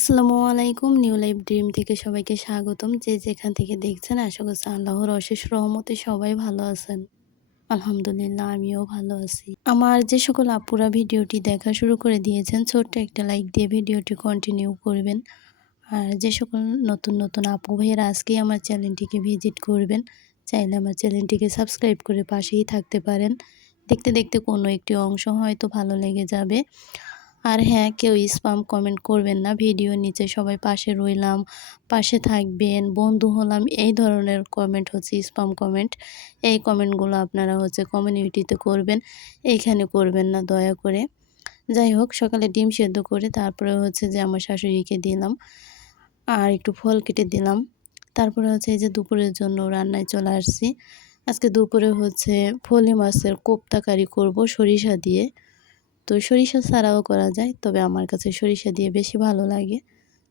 আসসালামু আলাইকুম। New life dream থেকে সবাইকে স্বাগতম। যে যেখান থেকে দেখছেন আশা করছি আল্লাহর অশেষ রহমতে সবাই ভালো আছেন। আলহামদুলিল্লাহ আমিও ভালো আছি। আমার যে সকল আপুরা ভিডিওটি দেখা শুরু করে দিয়েছেন ছোট্ট একটা লাইক দিয়ে ভিডিওটি কন্টিনিউ করবেন। আর যে সকল নতুন আপু ভাইয়েরা আজকেই আমার চ্যানেলটিকে ভিজিট করবেন, চাইলে আমার চ্যানেলটিকে সাবস্ক্রাইব করে পাশেই থাকতে পারেন। দেখতে কোনো একটি অংশ হয়তো ভালো লেগে যাবে। আর হ্যাঁ, কেউ স্পাম কমেন্ট করবেন না। ভিডিওর নিচে সবাই পাশে রইলাম, পাশে থাকবেন, বন্ধু হলাম এই ধরনের কমেন্ট হচ্ছে স্পাম কমেন্ট। এই কমেন্টগুলো আপনারা হচ্ছে কমিউনিটিতে করবেন, এইখানে করবেন না দয়া করে। যাই হোক, সকালে ডিম সেদ্ধ করে তারপরে হচ্ছে যে আমার শাশুড়িকে দিলাম। আর একটু ফল কেটে দিলাম। তারপরে হচ্ছে এই যে দুপুরের জন্য রান্নায় চলে আসছি। আজকে দুপুরে হচ্ছে ফলি মাছের কোপ্তা কারি করব সরিষা দিয়ে। তো সরিষা ছাড়াও করা যায়, তবে আমার কাছে সরিষা দিয়ে বেশি ভালো লাগে।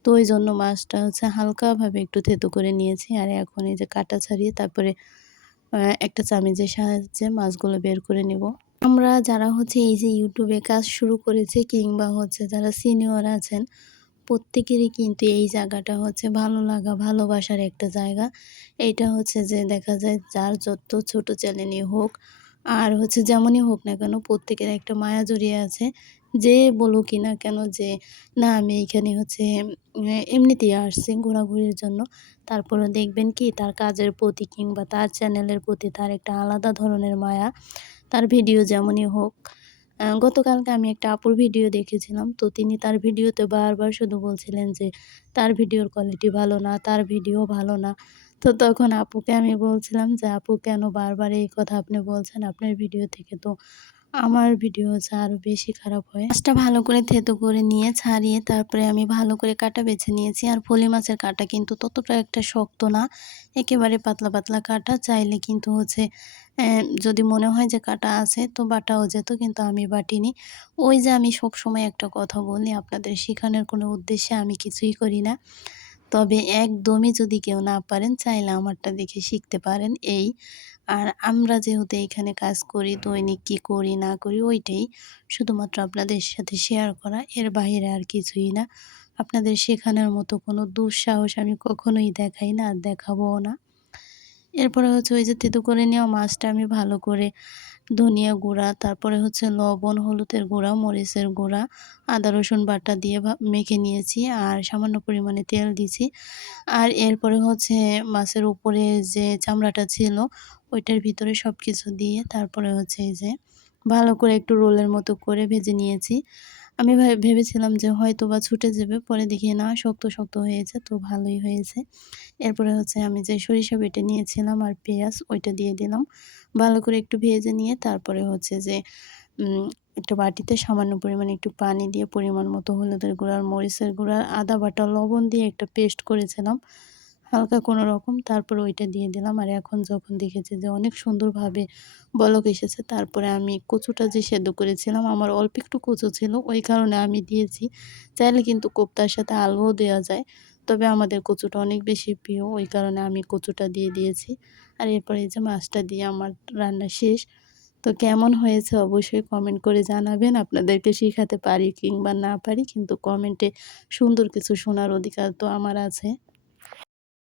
তো ওই জন্য মাছটা হচ্ছে হালকাভাবে একটু থেতো করে নিয়েছি। আর এখন এই যে কাটা ছাড়িয়ে তারপরে একটা চামিচের সাহায্যে মাছগুলো বের করে নেব। আমরা যারা হচ্ছে এই যে ইউটিউবে কাজ শুরু করেছে কিংবা হচ্ছে যারা সিনিয়র আছেন, প্রত্যেকেরই কিন্তু এই জায়গাটা হচ্ছে ভালো লাগা, ভালোবাসার একটা জায়গা। এইটা হচ্ছে যে দেখা যায় যার যত ছোট চ্যানেলই হোক আর হচ্ছে যেমনই হোক না কেন, প্রত্যেকের একটা মায়া জড়িয়ে আছে। যে বলুকই না কেন যে, "না আমি এইখানে হচ্ছে এমনিতেই আসছি ঘোরাঘুরির জন্য।" তারপরেও দেখবেন কি তার কাজের প্রতি কিংবা তার চ্যানেলের প্রতি তার একটা আলাদা ধরনের মায়া। তার ভিডিও যেমনই হোক। গতকালকে আমি একটা আপুর ভিডিও দেখেছিলাম। তো তিনি তার ভিডিওতে বারবার শুধু বলছিলেন যে, তার ভিডিওর কোয়ালিটি ভালো না, তার ভিডিও ভালো না। তো তখন আপুকে আমি বলছিলাম যে, "আপু কেন বারবার এই কথা আপনি বলছেন? আপনার ভিডিও থেকে তো আমার ভিডিও হচ্ছে আরো বেশি খারাপ হয়।" মাছটা ভালো করে থেতো করে নিয়ে ছাড়িয়ে তারপরে আমি ভালো করে কাটা বেছে নিয়েছি। আর ফলি মাছের কাটা কিন্তু ততটা একটা শক্ত না। একেবারে পাতলা কাটা। চাইলে কিন্তু হচ্ছে যদি মনে হয় যে কাটা আছে তো বাটাও যেত, কিন্তু আমি বাটিনি। ওই যে আমি সবসময় একটা কথা বলি, আপনাদের শিখানোর কোনো উদ্দেশ্যে আমি কিছুই করি না। তবে একদমই যদি কেউ না পারেন চাইলে আমারটা দেখে শিখতে পারেন এই। আর আমরা যেহেতু এইখানে কাজ করি, দৈনিক কি করি না করি ওইটাই শুধুমাত্র আপনাদের সাথে শেয়ার করা, এর বাহিরে আর কিছুই না। আপনাদের শেখানোর মতো কোনো দুঃসাহস আমি কখনোই দেখাই না আর দেখাবোও না। এরপরে হচ্ছে ওই যে তেতো করে নেওয়া মাছটা আমি ভালো করে ধনিয়া গুঁড়া, তারপরে হচ্ছে লবণ, হলুদের গুঁড়া, মরিচের গুঁড়া, আদা রসুন বাটা দিয়ে মেখে নিয়েছি আর সামান্য পরিমাণে তেল দিছি। আর এরপরে হচ্ছে মাছের উপরে যে চামড়াটা ছিল ওইটার ভিতরে সবকিছু দিয়ে তারপরে হচ্ছে এই যে ভালো করে একটু রোলের মতো করে ভেজে নিয়েছি। আমি ভেবেছিলাম যে হয়তোবা ছুটে যাবে, পরে দেখি না শক্ত হয়েছে, তো ভালোই হয়েছে। এরপরে হচ্ছে আমি যে সরিষা বেটে নিয়েছিলাম আর পেঁয়াজ ওইটা দিয়ে দিলাম। ভালো করে একটু ভেজে নিয়ে তারপরে হচ্ছে যে একটা বাটিতে সামান্য পরিমাণে একটু পানি দিয়ে পরিমাণ মতো হলুদের গুঁড়া, আর মরিচের গুঁড়া, আদা বাটা, লবণ দিয়ে একটা পেস্ট করেছিলাম হালকা কোনো রকম। তারপরে ওইটা দিয়ে দিলাম। আর এখন যখন দেখেছি যে অনেক সুন্দরভাবে বলক এসেছে, তারপরে আমি কচুটা যে সেদ্ধ করেছিলাম, আমার অল্প একটু কচু ছিল ওই কারণে আমি দিয়েছি। চাইলে কিন্তু কোপ্তার সাথে আলুও দেওয়া যায়। তবে আমাদের কচুটা অনেক বেশি প্রিয়, ওই কারণে আমি কচুটা দিয়ে দিয়েছি। আর এরপরে এই যে মাছটা দিয়ে আমার রান্না শেষ। তো কেমন হয়েছে অবশ্যই কমেন্ট করে জানাবেন। আপনাদেরকে শিখাতে পারি কিংবা না পারি, কিন্তু কমেন্টে সুন্দর কিছু শোনার অধিকার তো আমার আছে।